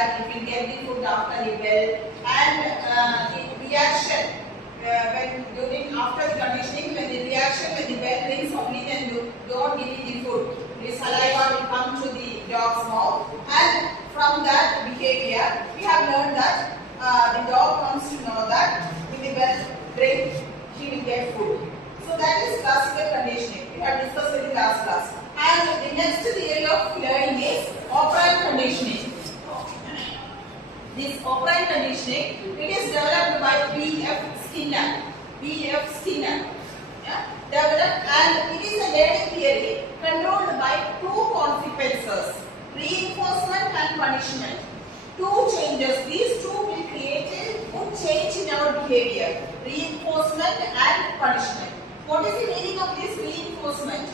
that it will get the food after the bell, and the reaction when during after the conditioning, when the reaction when the bell rings only, then you don't give it the food. The saliva will come to the dog's mouth, and from that behavior we have learned that the dog comes to know that with the bell ring he will get food. So that is classical conditioning. We have discussed in the last class. And the next area of learning is operant conditioning. This operant conditioning, it is developed by B.F. Skinner. B.F. Skinner. Yeah? Developed, and it is a learning theory controlled by two consequences: reinforcement and punishment. Two changes. These two will create a good change in our behavior: reinforcement and punishment. What is the meaning of this reinforcement?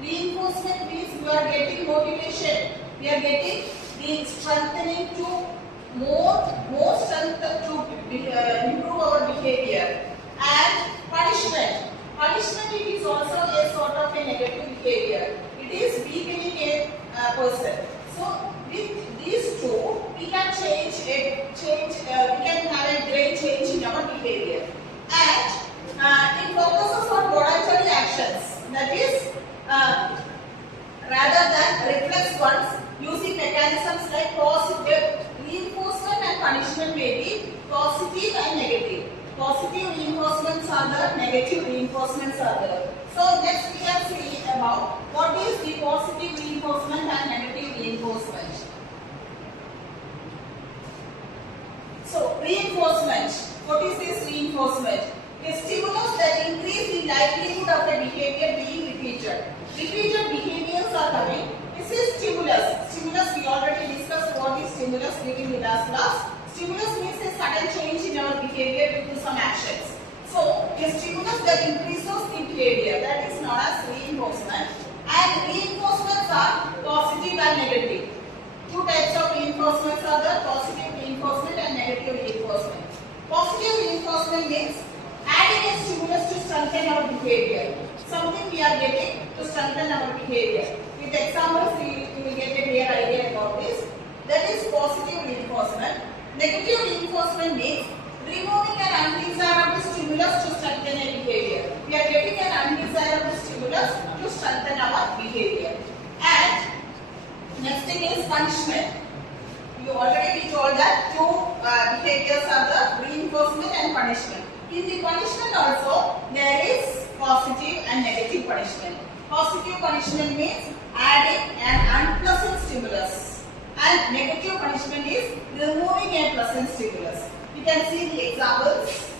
Reinforcement means you are getting motivation. We are getting the strengthening to more strength to improve our behavior. And punishment. Punishment, it is also a sort of a negative behavior. It is weakening a person. So with these two, we can we can have a great change in our behavior. And it focuses on voluntary actions. That is, rather than reflex ones, using mechanisms like positive reinforcement and punishment may be positive and negative. Positive reinforcements are there, negative reinforcements are there. So next we can see about what is the positive reinforcement and negative reinforcement. So reinforcement, what is this reinforcement? A stimulus that increase the likelihood of a behavior being repeated. Repeated behaviors are coming. This is stimulus. Stimulus, we already discussed what is stimulus during the last class. Stimulus means a sudden change in our behavior due to some actions. So, a stimulus that increases the behavior, that is known as reinforcement. And reinforcements are positive and negative. Two types of reinforcements are there: positive reinforcement and negative reinforcement. Positive reinforcement means adding a stimulus to strengthen our behavior. Something we are getting to strengthen our behavior. With examples, you will get a clear idea about this. That is positive reinforcement. Negative reinforcement means removing an undesirable stimulus to strengthen a behavior. We are getting an undesirable stimulus to strengthen our behavior. And next thing is punishment. You already be told that two behaviors are the reinforcement and punishment. In the punishment also, there is positive and negative punishment. Positive punishment means adding an unpleasant stimulus, and negative punishment is removing a pleasant stimulus. You can see the examples.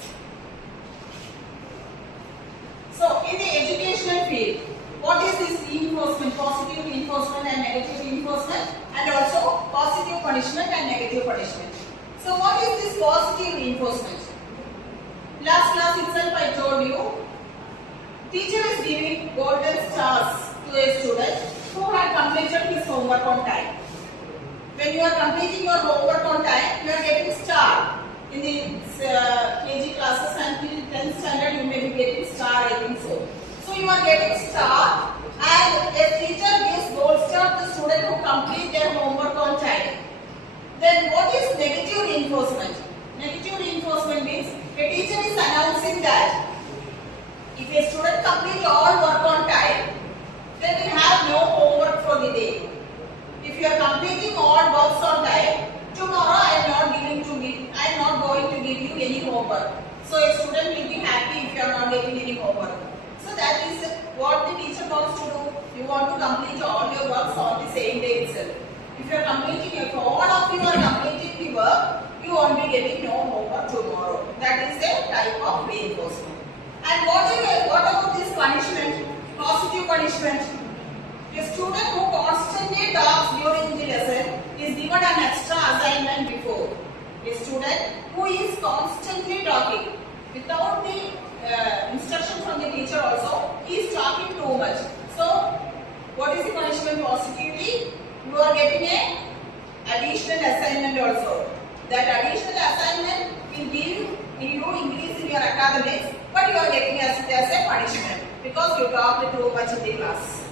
So, in the educational field, what is this reinforcement? Positive reinforcement and negative reinforcement, and also positive punishment and negative punishment. So, what is this positive reinforcement? Last class itself I told you, teacher is giving golden stars to a student who had completed his homework on time. When you are completing your homework on time, you are getting star. In the KG classes until 10th standard, you may be getting star, I think so. So you are getting star, and a teacher gives gold star to the student who complete their homework on time. Then what is negative reinforcement? Negative reinforcement means a teacher is announcing that if a student completes all work on time, then we have no homework for the day. If you are completing all works on time, tomorrow I am not going to give you any homework. So a student will be happy if you are not getting any homework. So that is what the teacher wants to do. You want to complete all your works on the same day itself. If you are completing, if all of you are completing the work, you won't be getting no homework tomorrow. That is a type of reinforcement. And what about this punishment? Positive punishment. A student who constantly talks during the lesson is given an extra assignment before. A student who is constantly talking without the instruction from the teacher also, he is talking too much. So, what is the punishment positively? You are getting an additional assignment also. That additional assignment will give you increase in your academics, but you are getting as a punishment because you talked too much in the class.